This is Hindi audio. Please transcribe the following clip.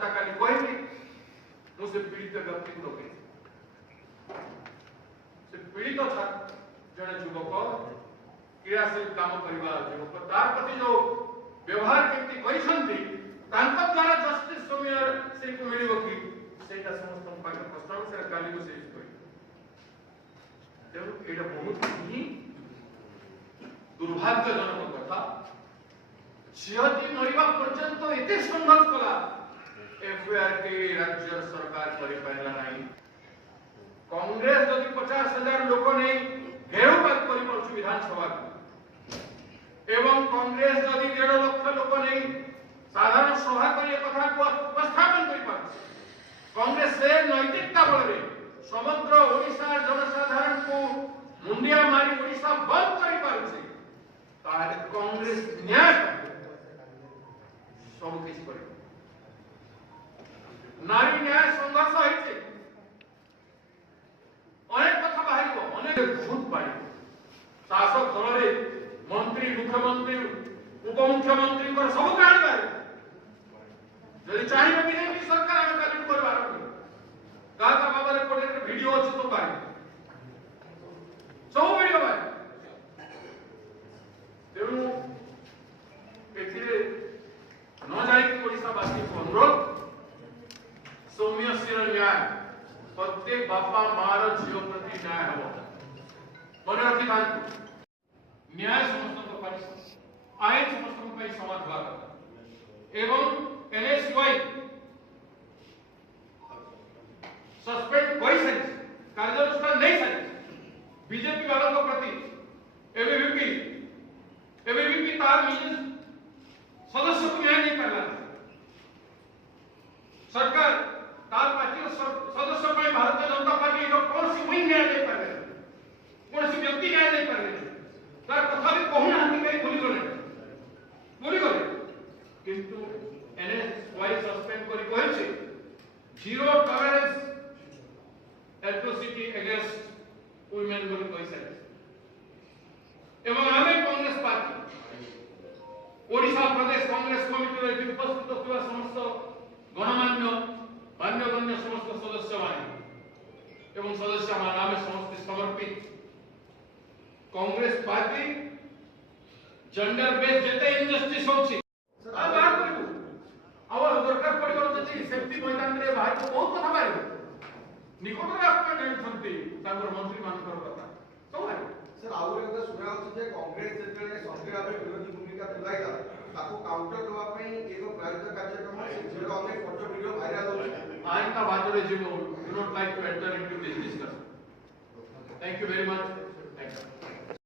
कथा काली कहली मुझे पीड़ित व्यक्ति को लगे से पीड़ित जड़े युवक क्रियाशील काम करवा युवक तार प्रति जो व्यवहार केमती करछंती तांका द्वारा जस्टिस समय से को मिलिबो कि सेटा समस्त पाके प्रस्ताव से काली को से तेणु एटा बहुत ही दुर्भाग्यजनक कथा झीटी मरिबा पर्यंत एते संघर्ष कला एफआईआर के राज्य सरकार करि पाइला नाही कांग्रेस जदि 50,000 लोक नहीं घेराव करि परछु विधानसभा एवं कांग्रेस जदि 1.5 लाख लोक नहीं साधारण सभा करि कथा को उपस्थापन करि परछु कांग्रेस से नैतिकता बल समग्र ओडिशा जनसाधारण को मुंडिया मारी ओडिशा बंद करि परछु ताले कांग्रेस न्याय सब किछि करे नारी न्याय संघर्ष होइছে अनेक कथा बाहर अनेक भूत पाड़ी शासक दल मंत्री मुख्यमंत्री उपमुख्यमंत्री सब कहानी बाहर जदि चाहिए बीजेपी सरकार आम काली करवार क्या बाबा गोटे वीडियो अच्छे तो बाहर सब वीडियो बाहर तेणु न जाशावासी को अनुरोध सौम्यशील न्याय प्रत्येक बापा मार झील प्रति न्याय हम मन रखी था न्याय समस्त आईन समस्त समान हुआ एवं एनएसवाई सस्पेंड कर सारी कार्यानुष्ठान नहीं सारी बीजेपी वालों प्रति एबीवीपी तार निज सदस्य को न्याय नहीं करला सरकार तार पार्टी सदस्य पर भारतीय जनता पार्टी जो कौन सी विंग न्याय नहीं कर रहे कौन सी व्यक्ति न्याय नहीं कर रहे तार कथा भी कहूना हम कहीं भूली गले किंतु एनएसवाई सस्पेंड करी कहছে zero tolerance atrocity against women बोली कहছে एवं आमे कांग्रेस पार्टी ओडिशा प्रदेश कांग्रेस कमिटी रे उपस्थित होवा समस्त गणमान्य मान्यगण्य समस्त सदस्य माने एवं सदस्य मान आमे समस्त समर्पित कांग्रेस पार्टी जेंडर बेस्ड जेते इनजस्टिस होछि आ बात करू आवर दरकार पड़ी गलो जे सेफ्टी मैदान रे बाहर को बहुत कथा बाहर निकट रे आपण जानथंती तांगर मंत्री मानकर कथा तो बाहर सर आउर एक सुना होछि जे कांग्रेस जेते सक्रिय भाबे विरोधी भूमिका तुलाइला ताको काउंटर दवा पई एक प्रायोजित कार्यक्रम से जेरो अनेक फोटो वीडियो वायरल होछि आई का बात रे जे do not like to enter into this discussion thank you very much thank you